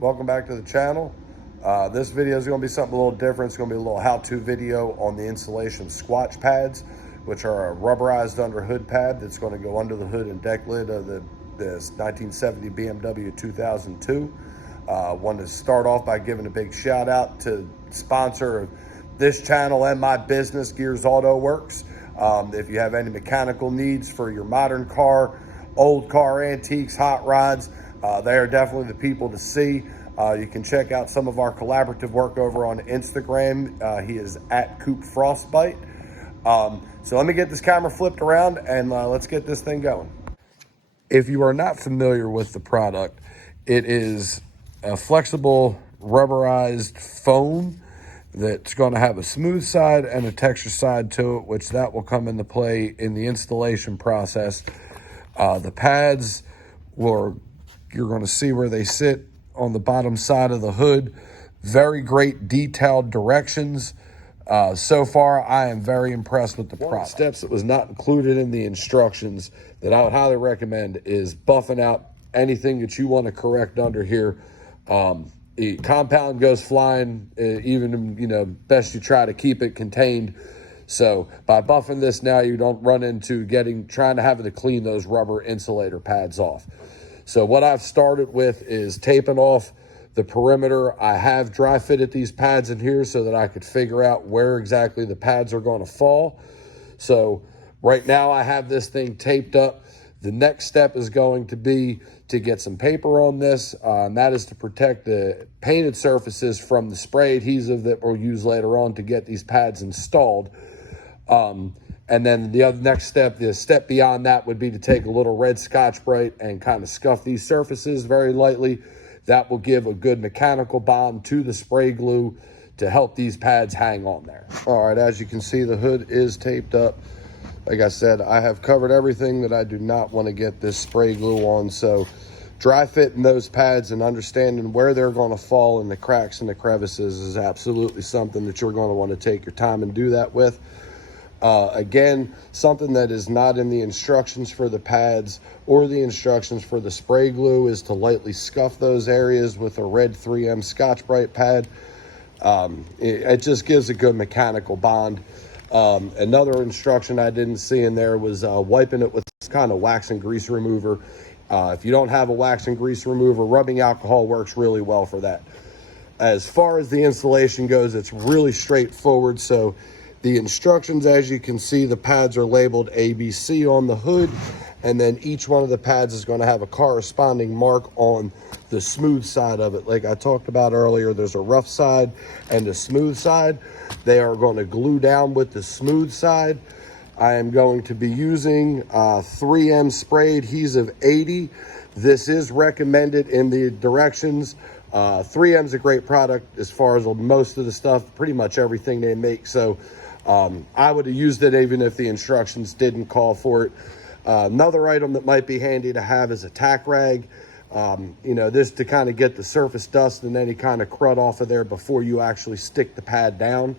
Welcome back to the channel. This video is going to be something a little different. It's going to be a little how-to video on the installation of Squatch pads, which are a rubberized under hood pad that's going to go under the hood and deck lid of this 1970 BMW 2002. Want to start off by giving a big shout out to the sponsor of this channel and my business, Gears Auto Works. If you have any mechanical needs for your modern car, old car antiques, hot rods, they are definitely the people to see. You can check out some of our collaborative work over on Instagram. He is at Coop Frostbite. So let me get this camera flipped around and let's get this thing going. If you are not familiar with the product, it is a flexible rubberized foam that's going to have a smooth side and a texture side to it, which that will come into play in the installation process. The pads you're going to see where they sit on the bottom side of the hood. Very great detailed directions. So far, I am very impressed with the product. One of the steps that was not included in the instructions that I would highly recommend is buffing out anything that you want to correct under here. The compound goes flying, even, best you try to keep it contained. So by buffing this now, you don't run into trying to have to clean those rubber insulator pads off. So what I've started with is taping off the perimeter. I have dry fitted these pads in here so that I could figure out where exactly the pads are going to fall. So right now I have this thing taped up. The next step is going to be to get some paper on this, and that is to protect the painted surfaces from the spray adhesive that we'll use later on to get these pads installed. And then the next step, the step beyond that, would be to take a little red Scotch-Brite and kind of scuff these surfaces very lightly. That will give a good mechanical bond to the spray glue to help these pads hang on there. All right, as you can see, the hood is taped up. Like I said, I have covered everything that I do not want to get this spray glue on. So dry fitting those pads and understanding where they're going to fall in the cracks and the crevices is absolutely something that you're going to want to take your time and do that with. Again, something that is not in the instructions for the pads or the instructions for the spray glue is to lightly scuff those areas with a red 3M Scotch-Brite pad. It just gives a good mechanical bond. Another instruction I didn't see in there was wiping it with this kind of wax and grease remover. If you don't have a wax and grease remover, rubbing alcohol works really well for that. As far as the installation goes, it's really straightforward. So the instructions, as you can see, the pads are labeled ABC on the hood, and then each one of the pads is going to have a corresponding mark on the smooth side of it. Like I talked about earlier, there's a rough side and a smooth side. They are going to glue down with the smooth side. I am going to be using 3M spray adhesive 80. This is recommended in the directions. 3M is a great product as far as most of the stuff, pretty much everything they make. So I would have used it even if the instructions didn't call for it. Another item that might be handy to have is a tack rag. This to kind of get the surface dust and any kind of crud off of there before you actually stick the pad down.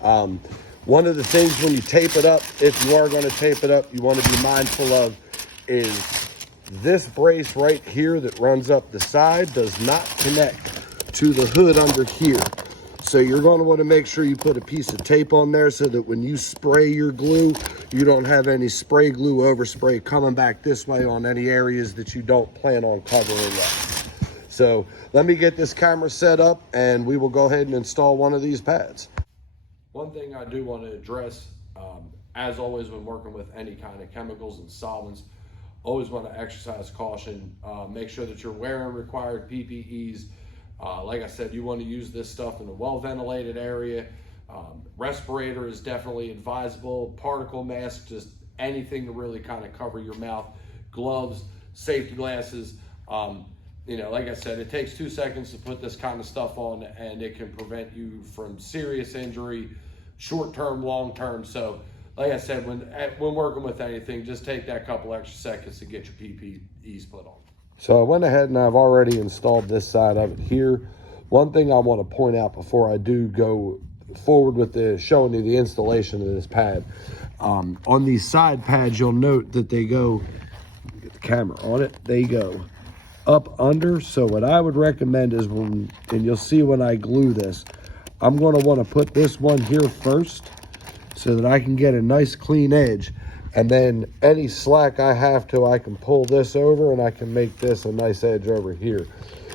One of the things when you tape it up, if you are going to tape it up, you want to be mindful of is this brace right here that runs up the side does not connect to the hood under here. So you're going to want to make sure you put a piece of tape on there so that when you spray your glue, you don't have any spray glue overspray coming back this way on any areas that you don't plan on covering up. So let me get this camera set up and we will go ahead and install one of these pads. One thing I do want to address, as always when working with any kind of chemicals and solvents, always want to exercise caution. Make sure that you're wearing required PPEs. Like I said, you want to use this stuff in a well-ventilated area. Respirator is definitely advisable. Particle mask, just anything to really kind of cover your mouth. Gloves, safety glasses. Like I said, it takes 2 seconds to put this kind of stuff on and it can prevent you from serious injury, short-term, long-term. So like I said, when working with anything, just take that couple extra seconds to get your PPEs put on. So I went ahead and I've already installed this side of it here. One thing I want to point out before I do go forward with showing you the installation of this pad. On these side pads, you'll note that they go, get the camera on it, they go up under. So what I would recommend is and you'll see when I glue this, I'm going to want to put this one here first so that I can get a nice clean edge. And then any slack I have to, I can pull this over and I can make this a nice edge over here.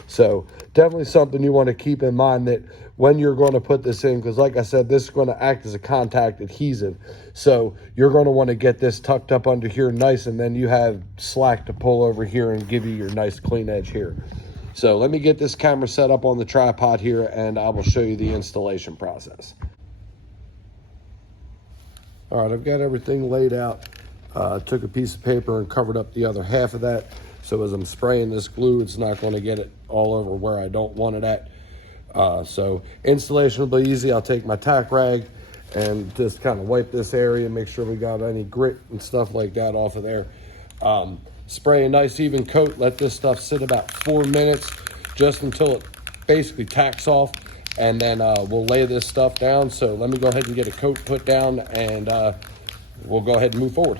So definitely something you want to keep in mind that when you're going to put this in, because like I said, this is going to act as a contact adhesive. So you're going to want to get this tucked up under here nice, and then you have slack to pull over here and give you your nice clean edge here. So let me get this camera set up on the tripod here and I will show you the installation process. All right, I've got everything laid out. Took a piece of paper and covered up the other half of that. So as I'm spraying this glue, it's not going to get it all over where I don't want it at. So installation will be easy. I'll take my tack rag and just kind of wipe this area, make sure we got any grit and stuff like that off of there. Spray a nice even coat, let this stuff sit about 4 minutes, just until it basically tacks off, and then we'll lay this stuff down. So let me go ahead and get a coat put down, and we'll go ahead and move forward.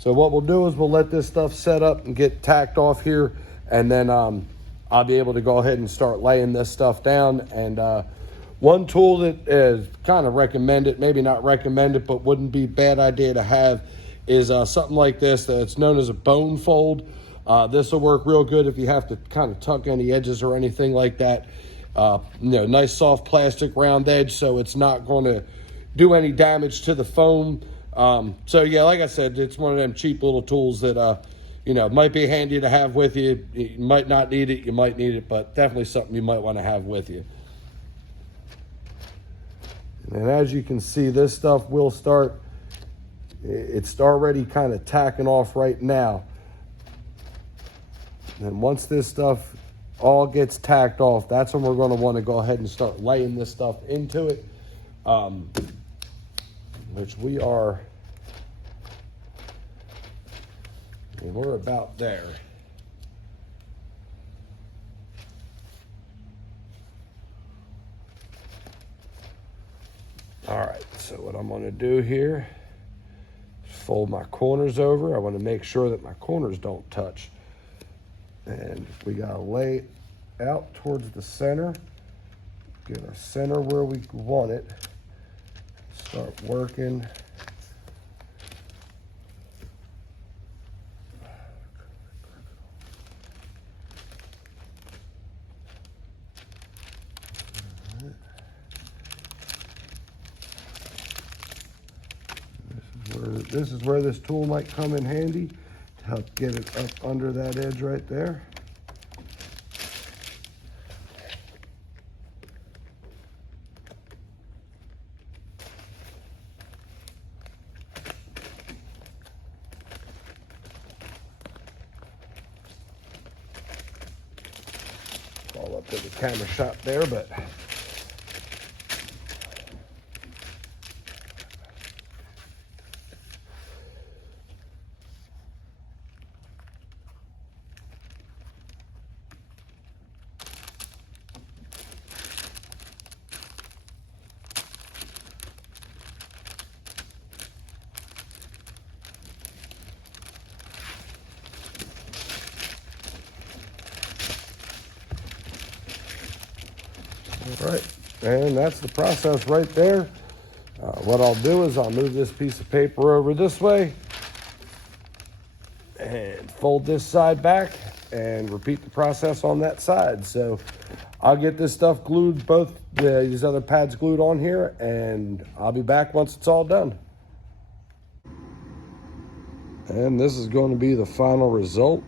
So what we'll do is we'll let this stuff set up and get tacked off here, and then I'll be able to go ahead and start laying this stuff down. And one tool that is kind of recommended, maybe not recommended, but wouldn't be a bad idea to have, is something like this that's known as a bone fold. This will work real good if you have to kind of tuck any edges or anything like that. Nice soft plastic round edge, so it's not going to do any damage to the foam. So yeah, like I said, it's one of them cheap little tools that, might be handy to have with you. You might not need it, you might need it, but definitely something you might want to have with you. And as you can see, this stuff will start, it's already kind of tacking off right now. And once this stuff all gets tacked off, that's when we're going to want to go ahead and start laying this stuff into it. Which we're about there. All right, so what I'm going to do here is fold my corners over. I want to make sure that my corners don't touch. And we got to lay out towards the center, get our center where we want it. Start working. This is where this tool might come in handy to help get it up under that edge right there. All up to the camera shot there, but all right, and that's the process right there. What I'll do is I'll move this piece of paper over this way and fold this side back and repeat the process on that side. So I'll get this stuff glued, both these other pads glued on here, and I'll be back once it's all done. And this is going to be the final result.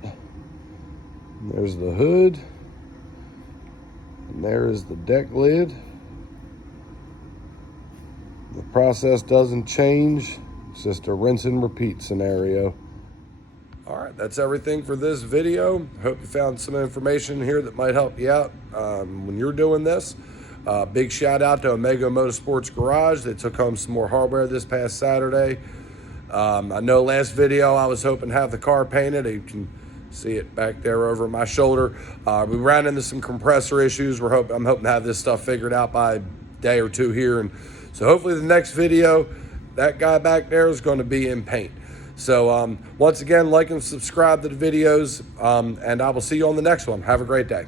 There's the hood. And there is the deck lid. The process doesn't change. It's just a rinse and repeat scenario. All right, that's everything for this video. Hope you found some information here that might help you out when you're doing this. Big shout out to Omega Motorsports Garage. They took home some more hardware this past Saturday. I know last video I was hoping to have the car painted. You can see it back there over my shoulder. We ran into some compressor issues. I'm hoping to have this stuff figured out by a day or two here. And so hopefully the next video, that guy back there is going to be in paint. So once again, like and subscribe to the videos, and I will see you on the next one. Have a great day.